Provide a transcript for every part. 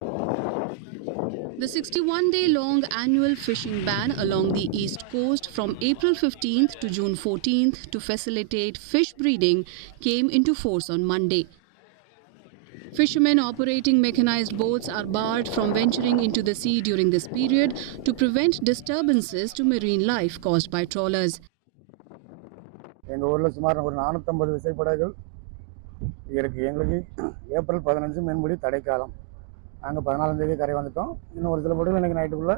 The 61-day-long annual fishing ban along the east coast from April 15th to June 14th to facilitate fish breeding came into force on Monday. Fishermen operating mechanized boats are barred from venturing into the sea during this period to prevent disturbances to marine life caused by trawlers. எங்கள் ஊரில் சுமார் ஒரு 450 விசைப்படகுகள் இருக்குது. எங்களுக்கு ஏப்ரல் 15 மீன்பிடி தடைக்காலம். நாங்கள் 14ஆம் தேதி கரை வந்துட்டோம். இன்னும் ஒரு சில படகுகள் இன்றைக்கி நைட்டுக்குள்ளே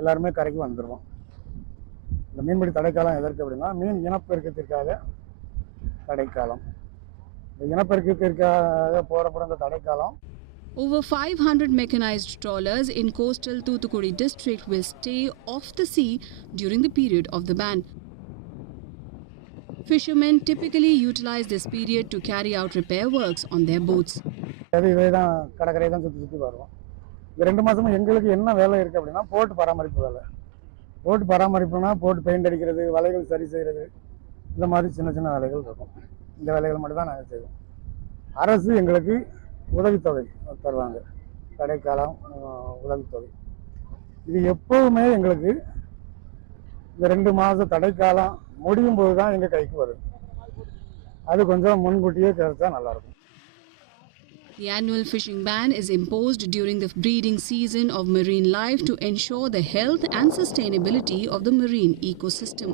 எல்லாருமே கரைக்கு வந்துடுவோம். இந்த மீன்பிடி தடைக்காலம் எதற்கு அப்படின்னா மீன் இனப்பெருக்கத்திற்காக தடைக்காலம். இந்த இனப்பெருக்கத்திற்காக போடப்படும் இந்த தடைக்காலம். Over 500 mechanized trawlers in coastal Thoothukudi district will stay off the sea during the period of the ban. Fishermen typically utilize this period to carry out repair works on their boats. இதே தான் கடற்கரை தான் சுற்றி வருவோம். இந்த 2 மாதமும் எங்களுக்கு என்ன வேலை இருக்குது அப்படின்னா போட்டு பராமரிப்பு வேலை. போட்டு பராமரிப்புனா போட்டு பெயிண்ட் அடிக்கிறது, வலைகள் சரி செய்கிறது, இந்த மாதிரி சின்ன சின்ன வேலைகள் இருக்கும். இந்த வேலைகள் மட்டும் தான் நாங்கள் செய்வோம். அரசு எங்களுக்கு உதவித்தொகை தருவாங்க, தடைக்காலம் உதவித்தொகை. இது எப்போவுமே எங்களுக்கு இந்த 2 மாத தடைக்காலம் முடியும் போது தான் எங்கள் கைக்கு வருது. அது கொஞ்சம் முன்கூட்டியே கிடைச்சா நல்லாயிருக்கும். The annual fishing ban is imposed during the breeding season of marine life to ensure the health and sustainability of the marine ecosystem.